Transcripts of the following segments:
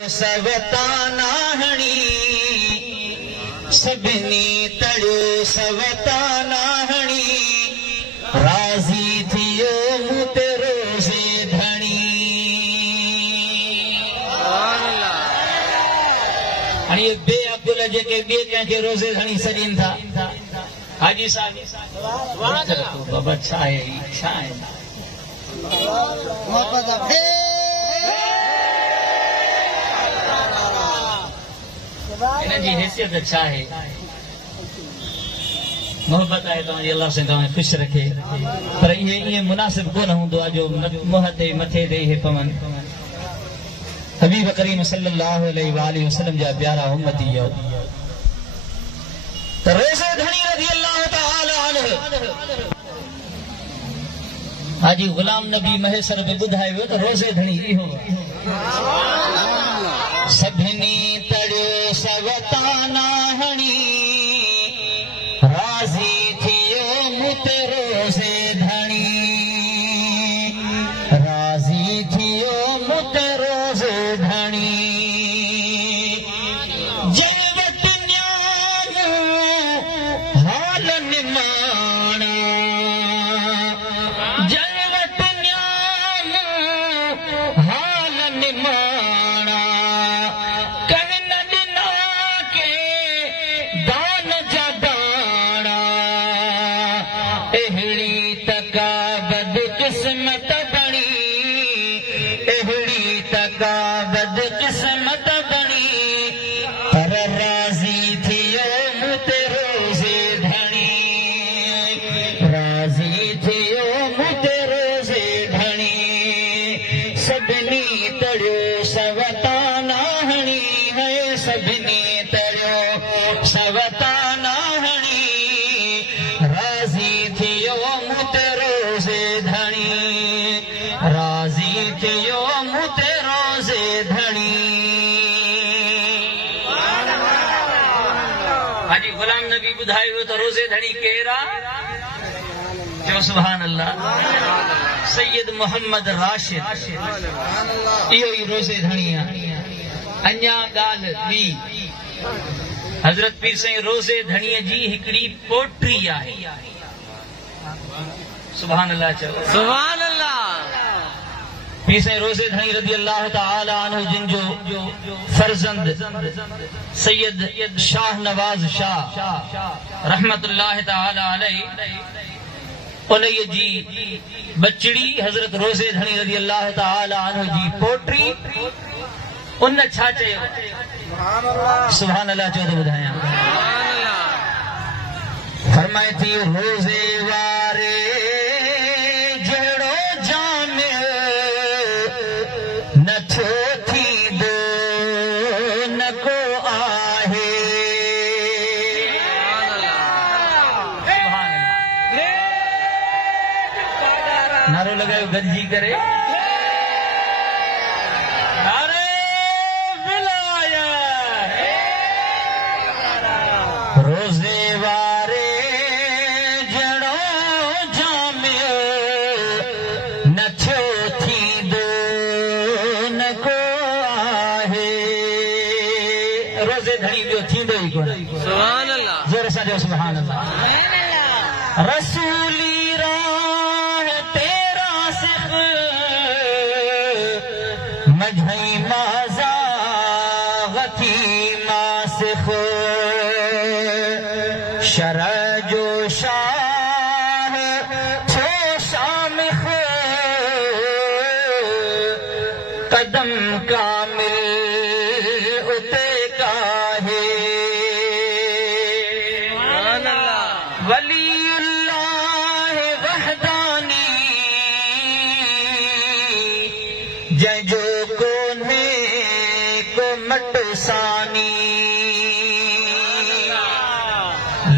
सवतानाहणी सभिनी तड़ियो सवतानाहणी राज़ी थियो मूं ते रोज़े धणी। हाणे इहे बे अब्दुल जेके ॿिए कंहिंखे रोज़े धणी सॾीनि था, हाजी साहिब बाबा छा आहे इन जी हैसियत छा आहे? मोहब्बत आहे तव्हांजी, अल्लाह से तव्हांखे ख़ुशि रखे, पर इहे मुनासिब कोन हूंदो आहे जो मुंहं ते मथे ते इहे पवनि। हबीब करीम सल्लल्लाहु अलैहि वसल्लम जा प्यारा उम्मती हो त रोज़े धणी रज़ी अल्लाह तआला अन्हु हाजी गुलाम नबी महेसर में ॿुधायो वियो त रोज़े धणी इहो सभिनी तड़ियो सवतानाहणी राज़ी थियो मूं ते रोज़े धणी, राज़ी थियो मूं ते रोज़े धणी। जंहिं वटि न्याणो हाल निमाणा, जंहिं वटि न्याणो हाल निमाणा, किस्मत बणी, अहिड़ी तका बदकिस्मत बणी, पर राज़ी थियो मूं ते रोज़े धणी, राज़ी थियो मूं ते रोज़े धणी। सभिनी तड़ियो सवतानाहणी है, सभिनी तड़ियो सवतानाहणी राज़ी थियो मूं ते रोज़े धणी, राज़ी थियो मूं ते रोज़े धणी। हाजी गुलाम नबी ॿुधायो त रोज़े धणी केरु आहे? जो सुभान अल्लाह, सैयद मोहम्मद राशिद, इहो ई रोज़े धणी आहे। अञा ॻाल्हि ॿी, हज़रत पीर साईं रोज़े धणीअ जी हिकिड़ी पोट्री आहे। सुभान अल्लाह चलो, सुभान अल्लाह। पीर साईं रोज़े धणी रज़ी अल्लाह तआला अन्हु जिन जो फर्जंद सैयद शाह नवाज शाह रहमतुल्लाह तआला अलैहि, उन्हीअ जी बचड़ी हज़रत रोज़े धणी रज़ी अल्लाह तआला अन्हु जी पोट्री, उन छा चयो? सुभान अल्लाह चयो त ॿुधायां। फरमाए थी रोज़े वारे जहिड़ो जाम नथो थींदो न को आहे, नारो लॻायो गॾिजी करे, रोज़े वारे जहिड़ो जाम नथो थींदो न को आहे। रोज़े धणी ॿियो थींदो ई कोन। सुभान अल्लाह, ज़ोर सां चओ सुभान अल्लाह। रसूली राह तेरा सिख मझई माज़ा गथी मासिख, शरअ जो शाह छो शामिख, कदम कामिल उते काहे। वलीउल्लाह वहदानी जंहिंजो कोन्हे को मटसानी,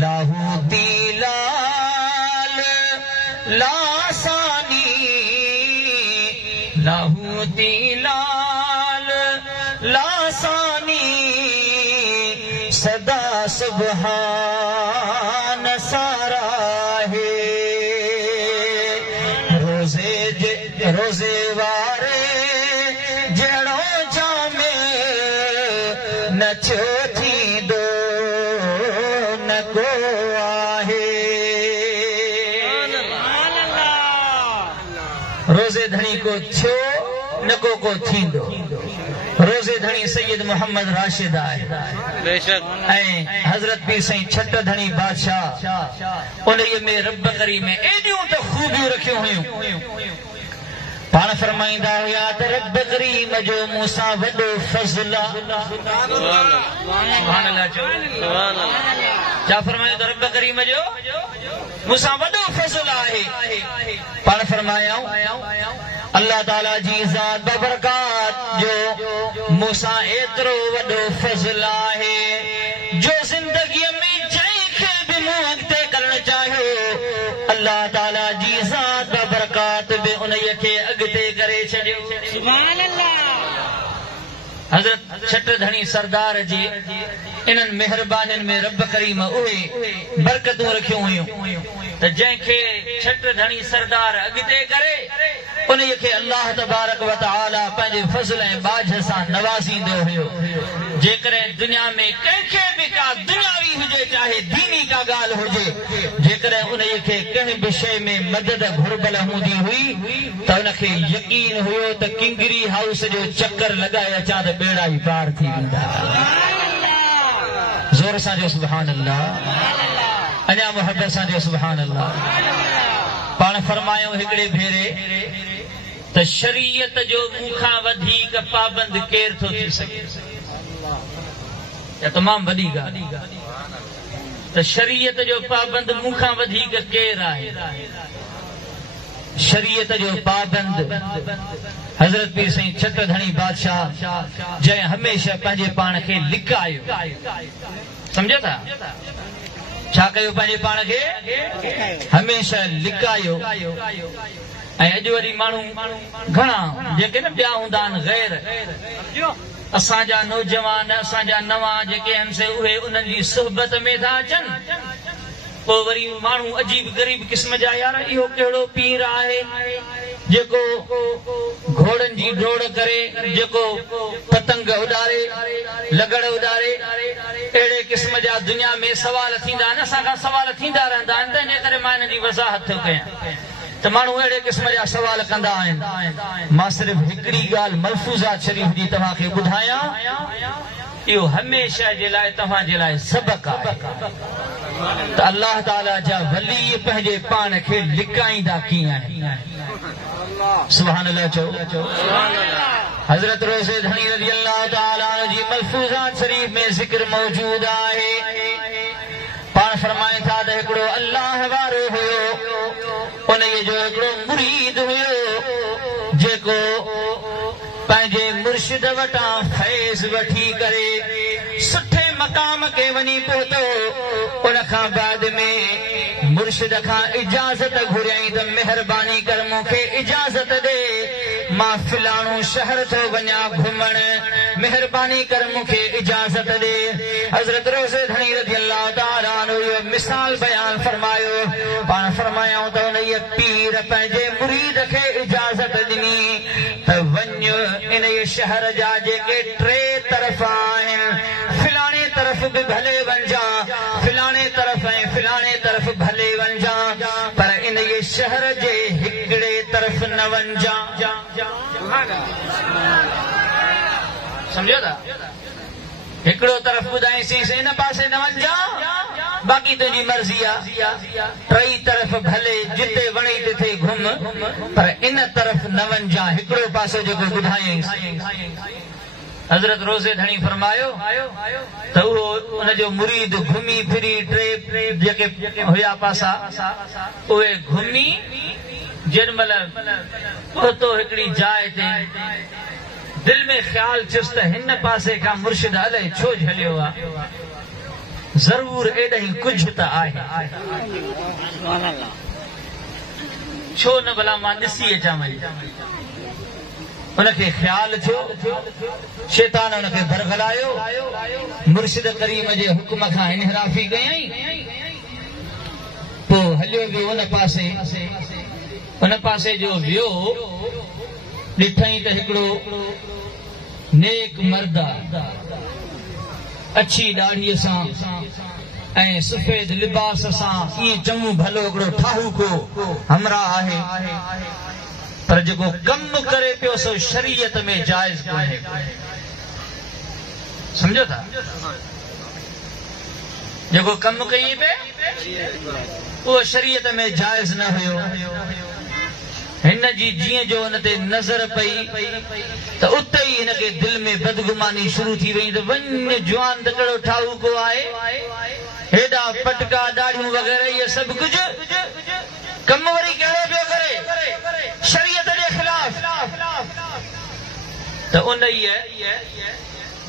लाहूती लाल लासानी, लाहूती लाल लासानी, सदा सुबहान सारा है। रोज़े वारे जड़ो जामे न छो थींदो न को आहे रोज़े धणी को थियो न को थींदो रोज़े धणी सैयद मोहम्मद राशिद आहे बेशक ऐं हज़रत पीर साईं छट धणी बादशाह उन्हीअ में रब करीम में एॾियूं त खूबियूं रखियूं हुयूं पाण फरमाईंदा हुया त रब करीम जो मूंसां वॾो फज़ल सुभान अल्लाह सुभान अल्लाह छा फरमायो त रब करीम जो मूंसां वॾो फज़ल आहे पाण फरमायाऊं अल्लाह ताला जी ज़ात बबरकात जो मूंसां एतिरो वॾो फज़ल आहे जो ज़िंदगीअ में जंहिंखे बि मूं अॻिते करणु चाहियो अल्लाह ताला जी ज़ात बबरकात बि उन्हीअ खे अॻिते करे छॾियो सुभान अल्लाह हज़रत छट धणी सरदार जी इन्हनि महिरबानियुनि में रब करीम उहे बरकतूं रखियूं हुयूं त जंहिंखे छट धणी सरदार अॻिते करे उन्हीअ खे अल्लाह तबारक व तआला पंहिंजे फज़ल ऐं बाझ सां नवाज़ींदो हुयो जेकॾहिं दुनिया में कंहिंखे बि का दुनियावी हुजे चाहे दीनी का ॻाल्हि हुजे जेकॾहिं उन्हीअ खे कंहिं बि शइ में मदद घुर्बल हूंदी हुई त उनखे यकीन हुयो त किंगरी हाउस जो चक्कर लॻाए अचां त बेड़ा ई पार थी वेंदा ज़ोर सां जो सुभान अल्लाह अञा मोहब्बत सां जो सुभान अल्लाह पाण फरमायूं हिकिड़े भेरे त शरीयत जो मूंखां वधीक पाबंद केर थो थी सघे या तमामु वॾी ॻाल्हि त शरीयत जो पाबंद मूंखां वधीक केर आहे शरीयत जो पाबंद हज़रत पीर साईं छट धणी बादशाह जंहिं हमेशह पंहिंजे पाण खे लिकायो सम्झो था छा कयो पंहिंजे पाण खे हमेशह लिकायो ऐं अॼु वरी माण्हू घणा जेके न ॿिया हूंदा आहिनि गैर असांजा नौजवान असांजा नवां जेके आहिनि से उहे उन्हनि जी सुहबत में था अचनि पोइ वरी माण्हू अजीब ग़रीब क़िस्म जा यार इहो कहिड़ो पीर आहे जेको घोड़नि जी डोड़ करे जेको पतंग उॾारे लगड़ उॾारे अहिड़े क़िस्म जा दुनिया में सवाल थींदा आहिनि असांखां सवाल थींदा रहंदा आहिनि त इन करे मां हिन जी वज़ाहत थो कयां त माण्हू अहिड़े क़िस्म जा सवाल कंदा आहिनि मां सिर्फ़ु हिकिड़ी ॻाल्हि मलफूज़ात शरीफ़ जी तव्हांखे ॿुधायां इहो हमेशह जे लाइ तव्हांजे लाइ सबक़ आहे त अल्लाह ताला जा वली पंहिंजे पाण खे लिकाईंदा कीअं आहिनि सुभान अल्लाह चओ हज़रत रोज़े धणी रज़ी अल्लाह ताला जी मलफूज़ात शरीफ़ में ज़िक्र मौजूद आहे पाण फरमाइनि था त हिकिड़ो अल्लाह वारो हुयो उन्हीअ जो हिकिड़ो मुरीद हुयो जेको पंहिंजे मुर्शिद वटां फैज़ वठी करे सुठे मक़ाम के वञी पहुतो उन खां बाद में मुर्शिद खां इजाज़त घुरियईं त महिरबानी कर मूंखे इजाज़त ॾे मां फिलाणो शहर थो वञा घुमण महिरबानी कर मूंखे इजाज़त ॾे हज़रत रोज़े धणी रज़ी अल्लाह ताला अन्हु इहो मिसाल बयान फरमायो पाण फरमायूं त उन पीर पंहिंजे मुरीद खे इजाज़त ॾिनी त वञ इन शहर जा जेके टे तरफ़ आहिनि फिलाणे तरफ़ बि भले वञा फिलाणे तरफ़ ऐं फिलाणे तरफ़ भले वञा पर इन शहर जे हिकिड़े तरफ़ न वञा सम्झो था हिकिड़ो तरफ़ ॿुधाईसीं इन पासे न वञा बाक़ी तुंहिंजी मर्ज़ी आहे टई तरफ़ भले जिते वणे तिथे घुम पर इन तरफ़ न वञा हिकिड़ो पासो जेको ॿुधायईं हज़रत रोज़े धणी फरमायो त उहो उनजो मुरीद घुमी फिरी टे जेके हुया पासा उहे घुमी जेॾीमहिल पहुतो हिकिड़ी जाइ ते दिल में ख़्याल थियुसि त हिन पासे खां मुर्शिद अलाए छो झलियो आहे ज़रूर एॾाहीं कुझु त आहे छो न भला मां ॾिसी अचां वरी उनखे ख़्याल थियो शैतान उनखे बरगलायो मुर्शिद करीम जे हुक्म खां इनहराफ़ी कयईं पोइ हलियो वियो उन पासे जो वियो ॾिठईं त हिकिड़ो नेक मर्द अच्छी दाढ़ीअ सां ऐं सफ़ेद लिबास सां ईअं चङो भलो हिकिड़ो ठाहू को हमरा आहे, पर जेको कमु करे पियो सो शरीयत में जाइज़ कोन्हे। सम्झो था? जेको कमु कई पे उहो शरीयत में जाइज़ न हुयो। हिन जी जीअं जो हुन ते नज़र पई त उते ई हिनखे दिलि में बदगुमानी शुरू थी वई त वञ जवान त कहिड़ो ठाहू को आहे, हेॾा पटका दाढ़ियूं वग़ैरह इहे सभु कुझु कमु वरी कहिड़ो पियो करे शरीयत जे ख़िलाफ़। त उन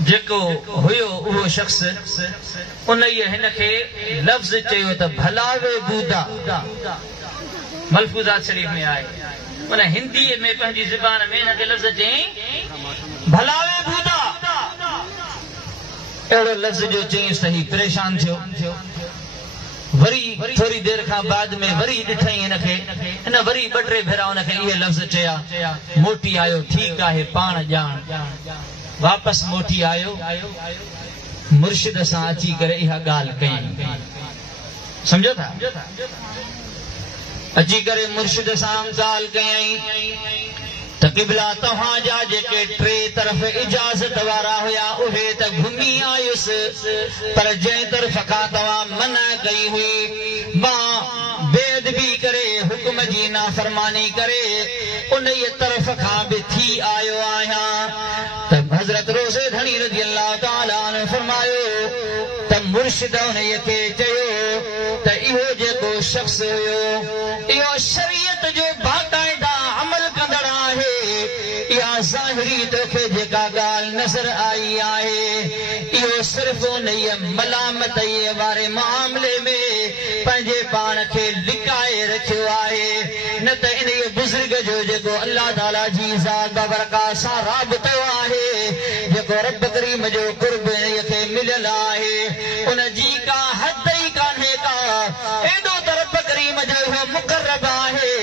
जेको हुयो उहो शख़्स उन हिनखे लफ़्ज़ चयो त भलावे बूदा, मलफूज़ात शरीफ़ में आहे। उन हिंदी में पंहिंजी ज़बान में हिनखे लफ़्ज़ चयईं भलावे बूदा। अहिड़ो लफ़्ज़ जो चयईं सही परेशान थियो। वरी थोरी देर खां बाद में वरी ॾिठई हिनखे, हिन वरी ॿ टे भेरा हुनखे इहे लफ़्ज़ चया। मोटी आयो, ठीकु आहे, पाण ॼाण। वापसि मोटी आयो, मुर्शिद सां अची करे इहा ॻाल्हि कयईं। सम्झो था? अची करे मुर्शिद सां ॻाल्हि कयईं त क़िबला तव्हां जा जेके टे तरफ़ इजाज़त वारा हुया उहे त घुमी आयुसि, पर जंहिं तरफ़ खां तव्हां मना कई हुई मां बेअदबी करे हुक्म जी नाफ़रमानी करे उन तरफ़ खां बि थी आयो आहियां। त हज़रत रोज़े धणी रज़ी अल्लाह ताला ने फरमायो त मुर्शिद उन्हीअ खे चयो त इहो जेको शख़्स हुयो इहो शरीयत जो बाक़ाइदा अमल कंदड़ आहे। इहा ज़ाहिरी तोखे जेका ॻाल्हि नज़र आई आहे इहो सिर्फ़ उन्हीअ मलामत वारे मामले में पंहिंजे पाण खे लिकाए रखियो आहे, न त इन बुज़ुर्ग जो जेको अल्लाह ताला जी ज़ात बाबरकात सां राबितो आहे, जेको रब करीम जो क़ुर्ब खे मिलियल आहे, उन जी का हद ई कान्हे का। एॾो त रब करीम जो इहो मुक़र्रब आहे।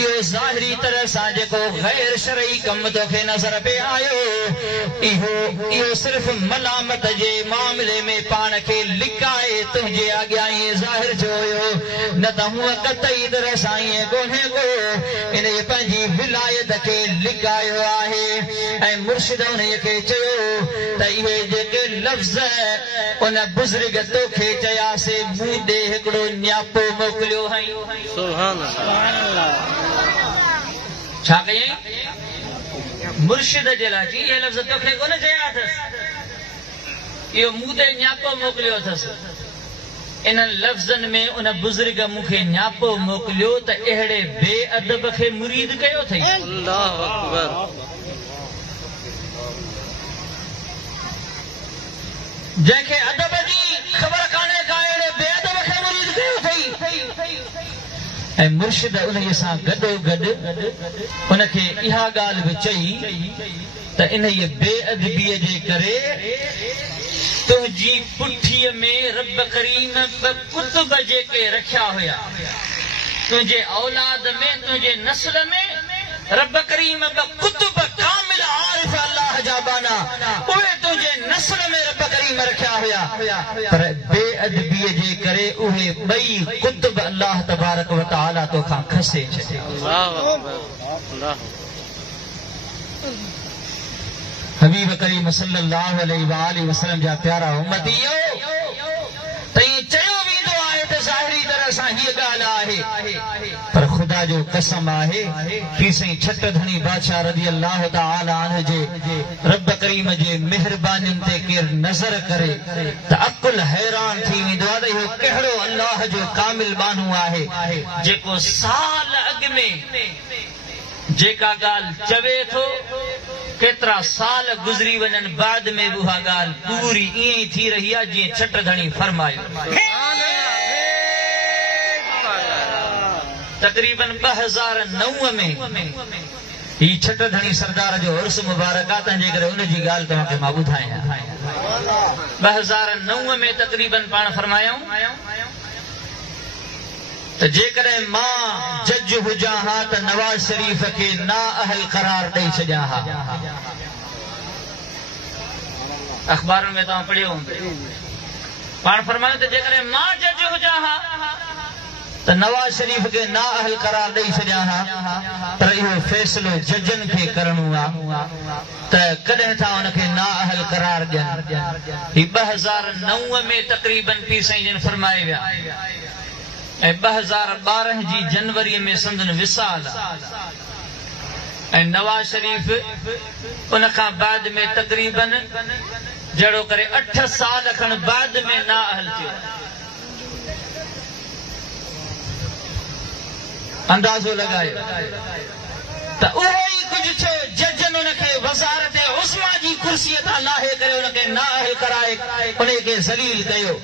इहो ज़ाहिरी तरह सां जेको गैर शरई कम तोखे नज़र पे आयो इहो सिर्फ़ मलामत जे मामले में पाण खे लिकाए तुंहिंजे अॻियां ई ज़ाहिर थियो हुयो, न त हूअ कतई तरह सां ईअं कोन्हे को। इन पंहिंजी विलायत खे लिकायो आहे। ऐं मुर्शिद उन्हीअ खे चयो त इहे जेके लफ़्ज़ उन बुज़ुर्ग तोखे चयासीं मूं ॾे हिकिड़ो न्यापो मोकिलियो हई। छा कयईं? मुर्शिद जे लाइ चई इहे लफ़्ज़ तोखे कोन चया अथसि, इहो मूं ते न्यापो मोकिलियो अथसि। इन लफ़्ज़नि में उन बुज़ुर्ग मूंखे न्यापो मोकिलियो त अहिड़े बेअदब खे मुरीद कयो अथई। अल्लाहु अकबर। जंहिंखे अदब जी ख़बर कान्हे का अहिड़े बेअदब खे मुरीद कयो अथई। ऐं मुर्शिद उन्हीअ सां गॾोगॾु उनखे इहा ॻाल्हि बि चई त इन बेअदबीअ जे करे तुंहिंजी पुठीअ में रब करीम ॿ कुतुब जेके रखिया हुया, तुंहिंजे औलाद में तुंहिंजे नस्ल में रब करीम ॿ कुतुब कामिल आरिफ अल्लाह जा बाना उहे तुंहिंजे नस्ल में रब करीम रखिया हुया, पर बेअदबीअ जे करे उहे ॿई कुतुब अल्लाह तबारक व तआला तोखां खसे छॾिया। हबीब करीम सल्लल्लाहु अलैहि वालैहि वसल्लम जा प्यारा उम्मतियो तई चयो वेंदो आहे त ज़ाहिरी तरह सां हीअ ॻाल्हि आहे, पर ख़ुदा जो कसम आहे कि साईं छट धणी बादशाह रज़ी अल्लाह तआला अन्हु जे रब करीम जे मेहरबानियुनि ते केर नज़र करे त अकुल हैरान थी वेंदो आहे त इहो कहिड़ो अल्लाह जो कामिल माण्हू आहे जेको साल अॻु में जेका ॻाल्हि चवे थो केतिरा साल गुज़री वञनि बाद में उहा ॻाल्हि पूरी ईअं ई थी रही आहे जीअं छट धणी फरमायो। तक़रीबन 2009 में ही छट धणी सरदार जो उर्स मुबारक आहे, तंहिंजे करे उनजी ॻाल्हि तव्हांखे मां ॿुधायां। 2009 में तक़रीबन पाण फरमायूं त जेकॾहिं मां जज हुजां हा त नवाज़ शरीफ़ खे ना अहल करार ॾेई छॾियां हा। अखबार में तव्हां पढ़ियो हूंदो पाण फरमायो त जेकॾहिं मां जज हुजां हा त नवाज शरीफ खे ना अहल करार ॾेई छॾियां हा पर इहो फ़ैसिलो जजनि खे करणो आहे त कॾहिं था उनखे ना अहल करार ॾियनि। ही 2009 में तक़रीबन पीर साईं जन फरमाए विया ऐं 2012 जी जनवरी में संदन विसाल ऐं नवाज शरीफ उन खां बाद में तक़रीबन जहिड़ो करे 8 साल खनि बाद में ना अहल थियो। अंदाज़ो लगायो त उहो ई कुझु थियो जजनि उनखे वज़ारत उस्मा जी कुर्सीअ तां लाहे करे उनखे ना अहल कराए उनखे ज़लील कयो।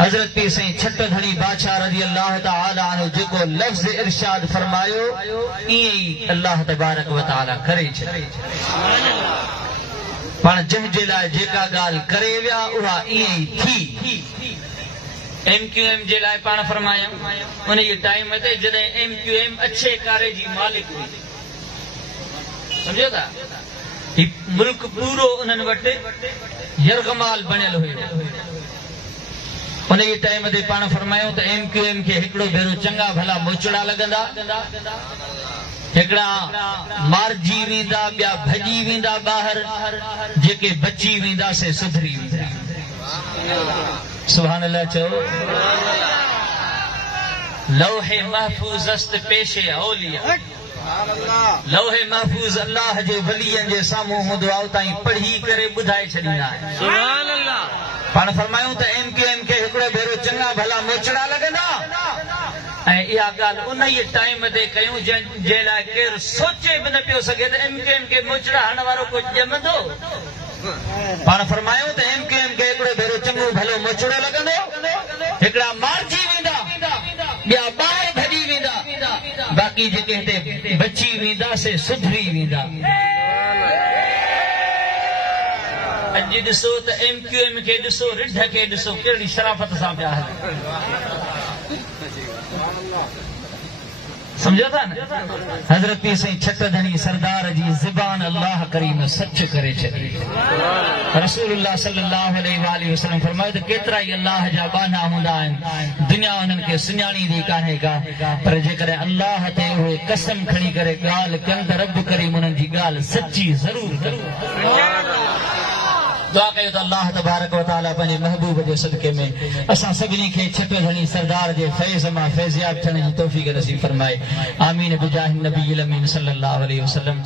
हज़रत पीर साईं छट धणी बादशाह रज़ी अल्लाह तआला अन्हु जेको लफ़्ज़ इरशाद फरमायो ईअं ई अल्लाह तबारक व तआला करे छॾे। पाण जंहिंजे लाइ जेका ॻाल्हि करे विया उहा ईअं ई थी। MQM जे लाइ पाण फरमाया उन जे टाइम ते जॾहिं MQM अच्छे कारे जी मालिक हुई, सम्झो था, मुल्क पूरो उन्हनि वटि यरगमाल बणियल हुयो। उन जे टाइम ते पाण फरमायो त MQM खे हिकिड़ो भेरो चङा भला मोचड़ा लॻंदा, हिकिड़ा मारजी वेंदा, ॿिया भॼी वेंदा ॿाहिरि, जेके बची वेंदा से सुधरी वेंदा। सुभान अल्लाह चओ। लौहे महफूज़ अस्त पेशे औलिया, लौहे महफूज़ अल्लाह जे वलियनि जे साम्हूं हूंदो आहे, उतां पढ़ी करे ॿुधाए छॾींदा आहिनि। सुभान अल्लाह। पाण फरमायूं त MQM खे हिकिड़ो भेरो चङा भला मोचड़ा लॻंदा ऐं इहा ॻाल्हि उन ई टाइम ते कयूं जंहिं लाइ केरु सोचे बि न पियो सघे त MQM खे मोचड़ा हणण वारो कुझु ॼमंदो। पाण फरमायूं त MQM खे हिकिड़ो भेरो चङो भलो मोचड़ो लॻंदो, हिकिड़ा मारजी वेंदा, ॿिया ॿाहिरि भॼी वेंदा, बाक़ी जेके हिते बची वेंदा से सुधरी वेंदा। अॼु ॾिसो त MQM खे ॾिसो, रिढ खे ॾिसो कहिड़ी शराफ़त सां पिया हलनि। समझो था न। हज़रत पीर साईं छट धणी सरदार जी ज़बान अल्लाह करीम सच करे छॾी। रसूलुल्लाह सल्लल्लाहु अलैहि वसल्लम फरमायो त केतिरा ई अल्लाह जा बाना हूंदा आहिनि, दुनिया उन्हनि खे सुञाणींदी कान्हे का, पर जेकॾहिं अल्लाह ते उहे कसम खणी करे ॻाल्हि कनि त रब करीम उन्हनि जी ॻाल्हि सची ज़रूर कंदो। दुआ कयो त अल्लाह तबारक व तआला पंहिंजे महबूब जे सदके में असां सभिनी खे छट धणी सरदार जे फैज़ मां फैज़याब थियण जी तौफ़ीक़ नसीब फरमाए। आमीन बिजाह नबी अमीन सल्लल्लाहु अलैहि वसल्लम।